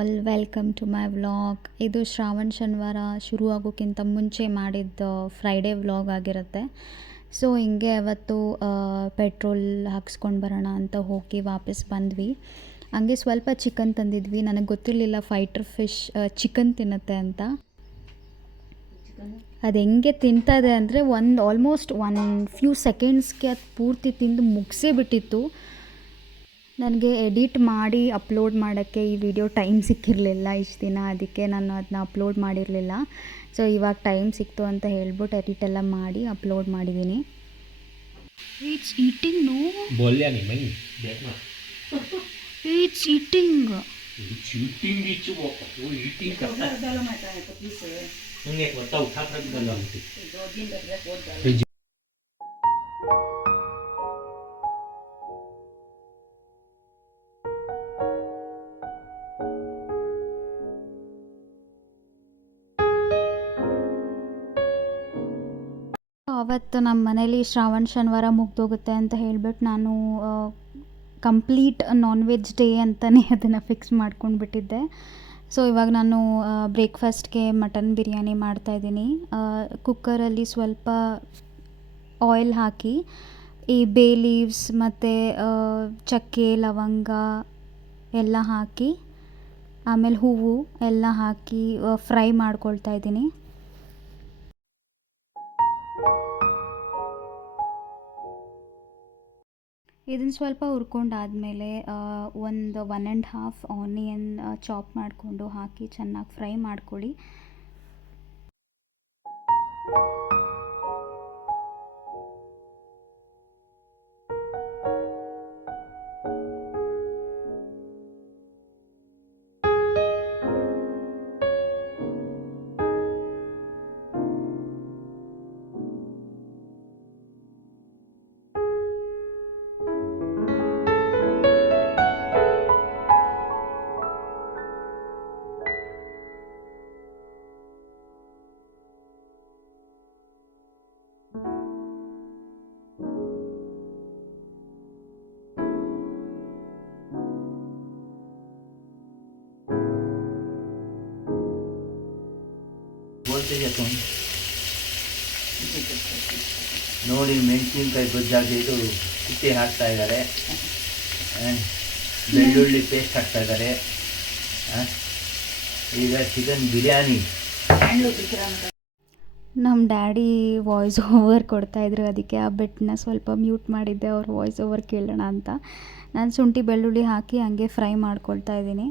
All welcome to my vlog. ಇದು ಶ್ರಾವಣ ಶನಿವಾರ ಶುರು ಆಗೋಕ್ಕಿಂತ ಮುಂಚೆ ಮಾಡಿದ್ದ ಫ್ರೈಡೇ ವ್ಲಾಗ್ ಆಗಿರುತ್ತೆ. ಸೊ ಹಿಂಗೆ ಅವತ್ತು ಪೆಟ್ರೋಲ್ ಹಾಕ್ಸ್ಕೊಂಡು ಬರೋಣ ಅಂತ ಹೋಗಿ ವಾಪಸ್ ಬಂದ್ವಿ. ಹಂಗೆ ಸ್ವಲ್ಪ ಚಿಕನ್ ತಂದಿದ್ವಿ. ನನಗೆ ಗೊತ್ತಿರಲಿಲ್ಲ ಫೈಟರ್ ಫಿಶ್ ಚಿಕನ್ ತಿನ್ನುತ್ತೆ ಅಂತ. ಅದು ಹೆಂಗೆ ತಿಂತದೆ ಅಂದರೆ ಆಲ್ಮೋಸ್ಟ್ ಫ್ಯೂ ಸೆಕೆಂಡ್ಸ್ಗೆ ಅದು ಪೂರ್ತಿ ತಿಂದು ಮುಗಿಸೇ ಬಿಟ್ಟಿತ್ತು. ನನಗೆ ಎಡಿಟ್ ಮಾಡಿ ಅಪ್ಲೋಡ್ ಮಾಡೋಕ್ಕೆ ಈ ವಿಡಿಯೋ ಟೈಮ್ ಸಿಕ್ಕಿರಲಿಲ್ಲ ಇಷ್ಟು ದಿನ, ಅದಕ್ಕೆ ನಾನು ಅದನ್ನ ಅಪ್ಲೋಡ್ ಮಾಡಿರಲಿಲ್ಲ. ಸೊ ಇವಾಗ ಟೈಮ್ ಸಿಕ್ತು ಅಂತ ಹೇಳ್ಬಿಟ್ಟು ಎಡಿಟ್ ಎಲ್ಲ ಮಾಡಿ ಅಪ್ಲೋಡ್ ಮಾಡಿದ್ದೀನಿ. ಇಟ್ಸ್ ಈಟಿಂಗ್ ನೋ बोलल्या नाही म्हणे देख ना ಇಟ್ಸ್ ಈಟಿಂಗ್ शूटिंग इच्छू वो ईटिंग करता झालं माहिती आहे का पीस मग एक वाजता उठा प्रत झाला होती 2-3 डबऱ्या पोट झालं. ಅವತ್ತು ನಮ್ಮ ಮನೇಲಿ ಶ್ರಾವಣ ಶನಿವಾರ ಮುಗ್ದೋಗುತ್ತೆ ಅಂತ ಹೇಳ್ಬಿಟ್ಟು ನಾನು ಕಂಪ್ಲೀಟ್ ನಾನ್ ವೆಜ್ ಡೇ ಅಂತಲೇ ಅದನ್ನು ಫಿಕ್ಸ್ ಮಾಡ್ಕೊಂಡು ಬಿಟ್ಟಿದ್ದೆ. ಸೊ ಇವಾಗ ನಾನು ಬ್ರೇಕ್ಫಾಸ್ಟ್ಗೆ ಮಟನ್ ಬಿರಿಯಾನಿ ಮಾಡ್ತಾಯಿದ್ದೀನಿ. ಕುಕ್ಕರಲ್ಲಿ ಸ್ವಲ್ಪ ಆಯಿಲ್ ಹಾಕಿ ಈ ಬೇ ಲೀವ್ಸ್ ಮತ್ತು ಚಕ್ಕೆ ಲವಂಗ ಎಲ್ಲ ಹಾಕಿ ಆಮೇಲೆ ಹೂವು ಎಲ್ಲ ಹಾಕಿ ಫ್ರೈ ಮಾಡ್ಕೊಳ್ತಾ ಇದ್ದೀನಿ. ಇದನ್ನು ಸ್ವಲ್ಪ ಹುರ್ಕೊಂಡಾದಮೇಲೆ ಒಂದು 1.5 ಆನಿಯನ್ ಚಾಪ್ ಮಾಡಿಕೊಂಡು ಹಾಕಿ ಚೆನ್ನಾಗಿ ಫ್ರೈ ಮಾಡ್ಕೊಳ್ಳಿ. बोलते जातो ನೋಡಿ ಮೆಣಸಿನ್ಕಾಯಿ ಗೊಜ್ಜಾಗಿ ಇದು ಕುಟ್ಟಿ ಹಾಕ್ತಾ ಇದ್ದಾರೆ, ಬೆಳ್ಳುಳ್ಳಿ ಪೇಸ್ಟ್ ಹಾಕ್ತಾ ಇದ್ದಾರೆ. ಈಗ ಚಿಕನ್ ಬಿರಿಯಾನಿ. ನಮ್ಮ ಡ್ಯಾಡಿ ವಾಯ್ಸ್ ಓವರ್ ಕೊಡ್ತಾಯಿದ್ರು, ಅದಕ್ಕೆ ಆ ಬೆಟ್ಟನ್ನ ಸ್ವಲ್ಪ ಮ್ಯೂಟ್ ಮಾಡಿದ್ದೆ ಅವ್ರ ವಾಯ್ಸ್ ಓವರ್ ಕೇಳೋಣ ಅಂತ. ನಾನು ಶುಂಠಿ ಬೆಳ್ಳುಳ್ಳಿ ಹಾಕಿ ಹಂಗೆ ಫ್ರೈ ಮಾಡ್ಕೊಳ್ತಾ ಇದ್ದೀನಿ.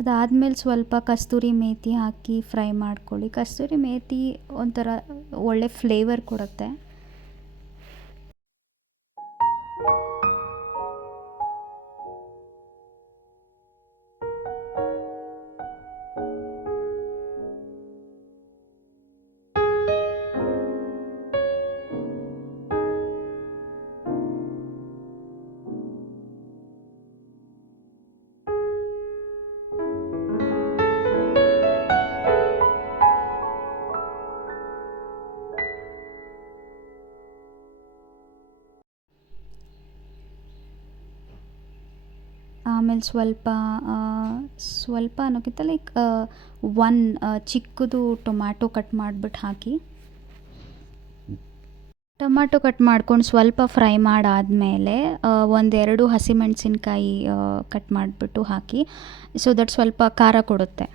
ಅದಾದಮೇಲೆ ಸ್ವಲ್ಪ ಕಸ್ತೂರಿ ಮೇಥಿ ಹಾಕಿ ಫ್ರೈ ಮಾಡ್ಕೊಳ್ಳಿ. ಕಸ್ತೂರಿ ಮೇಥಿ ಒಂಥರ ಒಳ್ಳೆ ಫ್ಲೇವರ್ ಕೊಡುತ್ತೆ. ಆಮೇಲೆ ಸ್ವಲ್ಪ ಅನ್ನೋಕ್ಕಿಂತ ಲೈಕ್ ಚಿಕ್ಕದು ಟೊಮ್ಯಾಟೊ ಕಟ್ ಮಾಡಿಬಿಟ್ಟು ಹಾಕಿ. ಟೊಮ್ಯಾಟೊ ಕಟ್ ಮಾಡ್ಕೊಂಡು ಸ್ವಲ್ಪ ಫ್ರೈ ಮಾಡಾದಮೇಲೆ 1-2 ಹಸಿಮೆಣಸಿನ್ಕಾಯಿ ಕಟ್ ಮಾಡಿಬಿಟ್ಟು ಹಾಕಿ. ಸೊ ದಟ್ ಸ್ವಲ್ಪ ಖಾರ ಕೊಡುತ್ತೆ.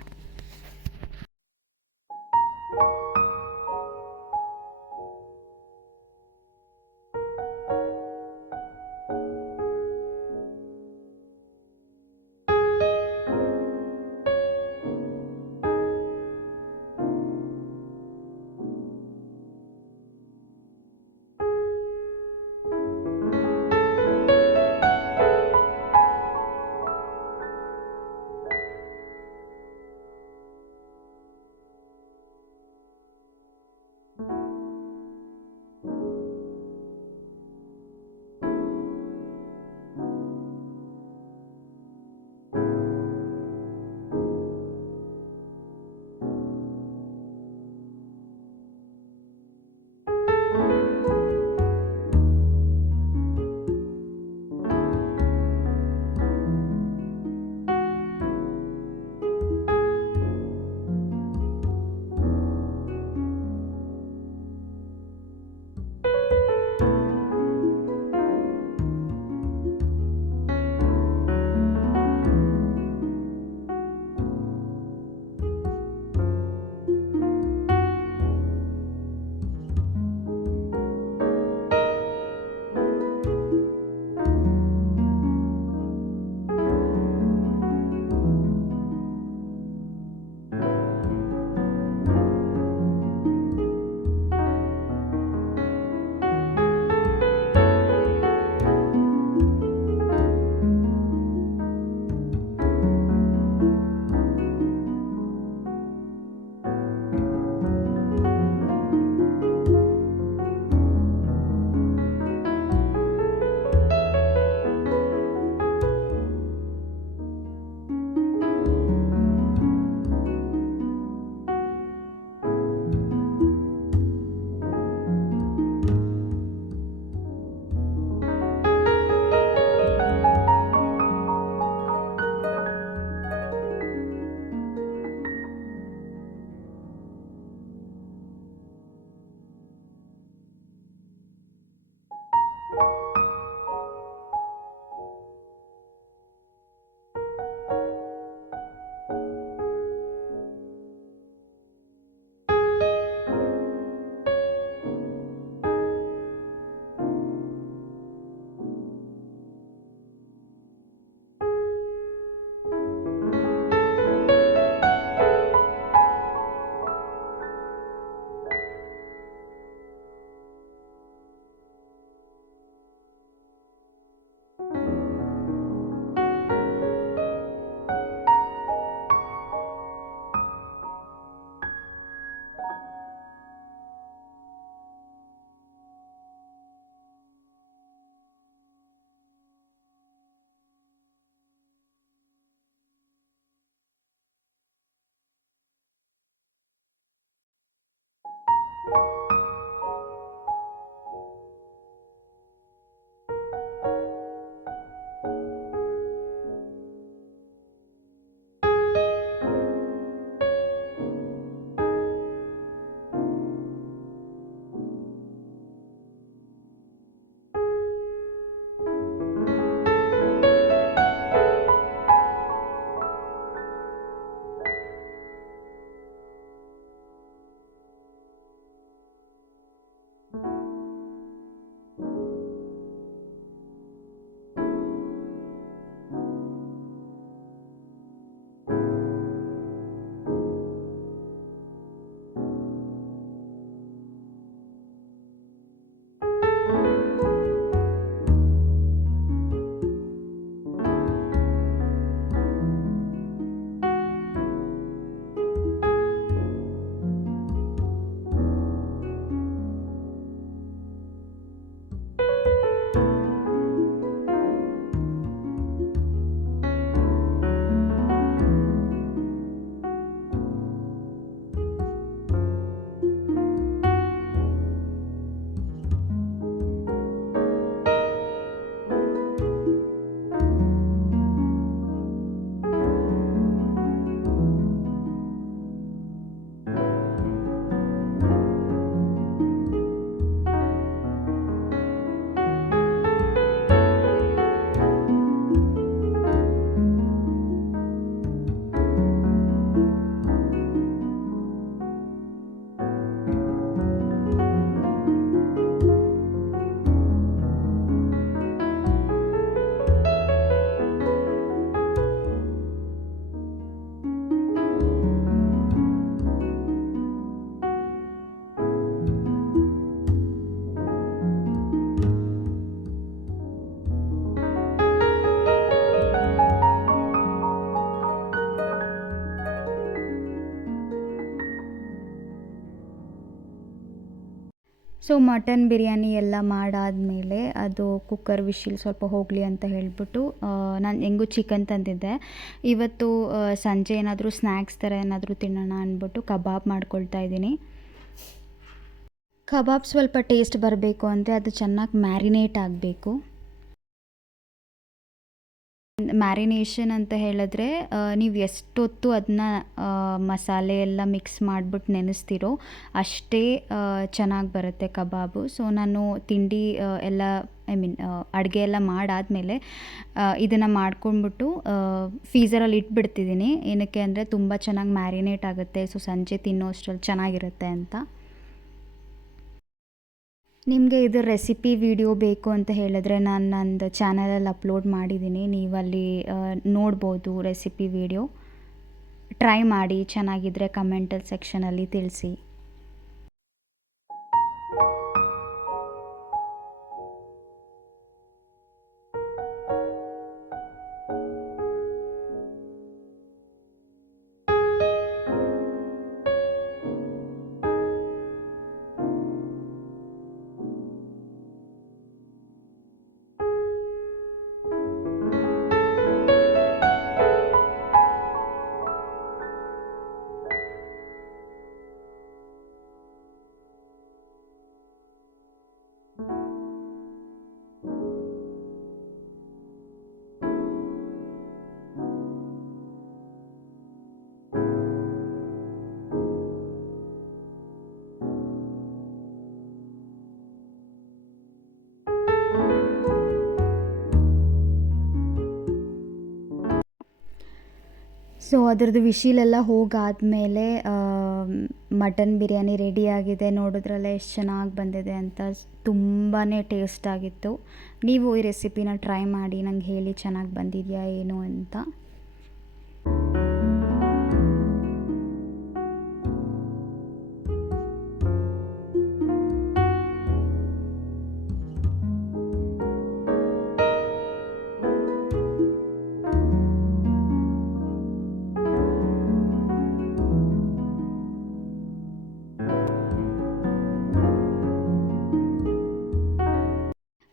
ಸೊ ಮಟನ್ ಬಿರಿಯಾನಿ ಎಲ್ಲ ಮಾಡಾದಮೇಲೆ ಅದು ಕುಕ್ಕರ್ ವಿಶಿಲ್ ಸ್ವಲ್ಪ ಹೋಗಲಿ ಅಂತ ಹೇಳಿಬಿಟ್ಟು ನಾನು ಹೆಂಗೂ ಚಿಕನ್ ತಂದಿದ್ದೆ. ಇವತ್ತು ಸಂಜೆ ಏನಾದರೂ ಸ್ನ್ಯಾಕ್ಸ್ ಥರ ಏನಾದರೂ ತಿನ್ನೋಣ ಅಂದ್ಬಿಟ್ಟು ಕಬಾಬ್ ಮಾಡ್ಕೊಳ್ತಾ ಇದ್ದೀನಿ. ಕಬಾಬ್ ಸ್ವಲ್ಪ ಟೇಸ್ಟ್ ಬರಬೇಕು ಅಂದರೆ ಅದು ಚೆನ್ನಾಗಿ ಮ್ಯಾರಿನೇಟ್ ಆಗಬೇಕು. ಮ್ಯಾರಿನೇಷನ್ ಅಂತ ಹೇಳಿದ್ರೆ ನೀವು ಎಷ್ಟೊತ್ತು ಅದನ್ನ ಮಸಾಲೆ ಎಲ್ಲ ಮಿಕ್ಸ್ ಮಾಡಿಬಿಟ್ಟು ನೆನೆಸ್ತೀರೋ ಅಷ್ಟೇ ಚೆನ್ನಾಗಿ ಬರುತ್ತೆ ಕಬಾಬು. ಸೊ ನಾನು ತಿಂಡಿ ಎಲ್ಲ ಅಡುಗೆ ಎಲ್ಲ ಮಾಡಾದಮೇಲೆ ಇದನ್ನು ಮಾಡ್ಕೊಂಡ್ಬಿಟ್ಟು ಫ್ರೀಝರಲ್ಲಿ ಇಟ್ಬಿಡ್ತಿದ್ದೀನಿ. ಏನಕ್ಕೆ ಅಂದರೆ ತುಂಬ ಚೆನ್ನಾಗಿ ಮ್ಯಾರಿನೇಟ್ ಆಗುತ್ತೆ. ಸೊ ಸಂಜೆ ತಿನ್ನೋ ಅಷ್ಟರಲ್ಲಿ ಚೆನ್ನಾಗಿರುತ್ತೆ ಅಂತ. ನಿಮಗೆ ಇದು ರೆಸಿಪಿ ವಿಡಿಯೋ ಬೇಕು ಅಂತ ಹೇಳಿದ್ರೆ ನಾನು ನಂದು ಚಾನಲಲ್ಲಿ ಅಪ್ಲೋಡ್ ಮಾಡಿದ್ದೀನಿ. ನೀವಲ್ಲಿ ನೋಡ್ಬೋದು ರೆಸಿಪಿ ವಿಡಿಯೋ. ಟ್ರೈ ಮಾಡಿ, ಚೆನ್ನಾಗಿದ್ದರೆ ಕಮೆಂಟಲ್ಲಿ ಸೆಕ್ಷನಲ್ಲಿ ತಿಳಿಸಿ. ಸೊ ಅದರದ್ದು ವಿಶಿಲೆಲ್ಲ ಹೋಗಾದಮೇಲೆ ಮಟನ್ ಬಿರಿಯಾನಿ ರೆಡಿಯಾಗಿದೆ. ನೋಡಿದ್ರಲ್ಲ ಎಷ್ಟು ಚೆನ್ನಾಗಿ ಬಂದಿದೆ ಅಂತ, ತುಂಬಾ ಟೇಸ್ಟ್ ಆಗಿತ್ತು. ನೀವು ಈ ರೆಸಿಪಿನ ಟ್ರೈ ಮಾಡಿ ನಂಗೆ ಹೇಳಿ ಚೆನ್ನಾಗಿ ಬಂದಿದೆಯಾ ಏನು ಅಂತ.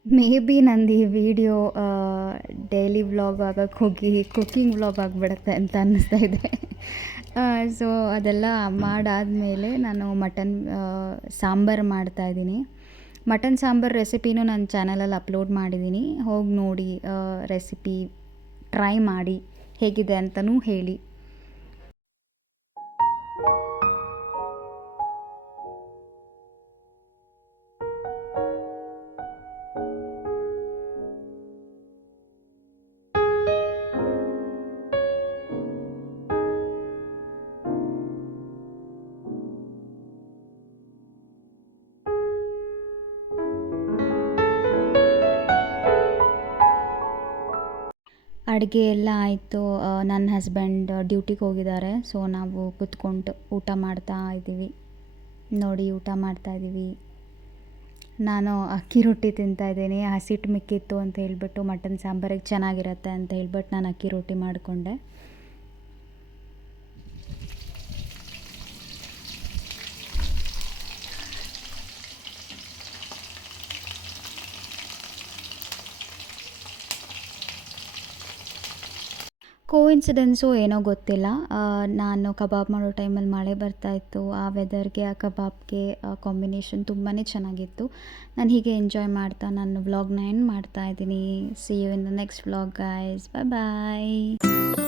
ಮೇ ಬಿ ನಂದು ಈ ವಿಡಿಯೋ ಡೈಲಿ ವ್ಲಾಗ್ ಆಗಕ್ಕೆ ಹೋಗಿ ಕುಕ್ಕಿಂಗ್ ವ್ಲಾಗ್ ಆಗಿಬಿಡುತ್ತೆ ಅಂತ ಅನ್ನಿಸ್ತಾ ಇದೆ. ಸೊ ಅದೆಲ್ಲ ಮಾಡಾದಮೇಲೆ ನಾನು ಮಟನ್ ಸಾಂಬಾರು ಮಾಡ್ತಾಯಿದ್ದೀನಿ. ಮಟನ್ ಸಾಂಬಾರು ರೆಸಿಪಿನೂ ನನ್ನ ಚಾನಲಲ್ಲಿ ಅಪ್ಲೋಡ್ ಮಾಡಿದ್ದೀನಿ, ಹೋಗಿ ನೋಡಿ, ರೆಸಿಪಿ ಟ್ರೈ ಮಾಡಿ ಹೇಗಿದೆ ಅಂತಲೂ ಹೇಳಿ. ಅಡುಗೆ ಎಲ್ಲ ಆಯಿತು. ನನ್ನ ಹಸ್ಬೆಂಡ್ ಡ್ಯೂಟಿಗೆ ಹೋಗಿದ್ದಾರೆ. ಸೊ ನಾವು ಕೂತ್ಕೊಂಡು ಊಟ ಮಾಡ್ತಾ ಇದ್ದೀವಿ. ನೋಡಿ ಊಟ ಮಾಡ್ತಾಯಿದ್ದೀವಿ. ನಾನು ಅಕ್ಕಿ ರೊಟ್ಟಿ ತಿಂತಾಯಿದ್ದೀನಿ. ಹಸಿಟ್ಟು ಮಿಕ್ಕಿತ್ತು ಅಂತ ಹೇಳ್ಬಿಟ್ಟು ಮಟನ್ ಸಾಂಬಾರಿಗೆ ಚೆನ್ನಾಗಿರುತ್ತೆ ಅಂತ ಹೇಳ್ಬಿಟ್ಟು ನಾನು ಅಕ್ಕಿ ರೊಟ್ಟಿ ಮಾಡಿಕೊಂಡೆ. ಕೋಇನ್ಸಿಡೆನ್ಸು ಏನೋ ಗೊತ್ತಿಲ್ಲ, ನಾನು ಕಬಾಬ್ ಮಾಡೋ ಟೈಮಲ್ಲಿ ಮಳೆ ಬರ್ತಾಯಿತ್ತು. ಆ ವೆದರ್ಗೆ, ಆ ಕಬಾಬ್ಗೆ ಕಾಂಬಿನೇಷನ್ ತುಂಬಾ ಚೆನ್ನಾಗಿತ್ತು. ನಾನು ಹೀಗೆ ಎಂಜಾಯ್ ಮಾಡ್ತಾ ನನ್ನ ವ್ಲಾಗ್ನ ಎಂಡ್ ಮಾಡ್ತಾಯಿದ್ದೀನಿ. See you in the next vlog guys. Bye bye.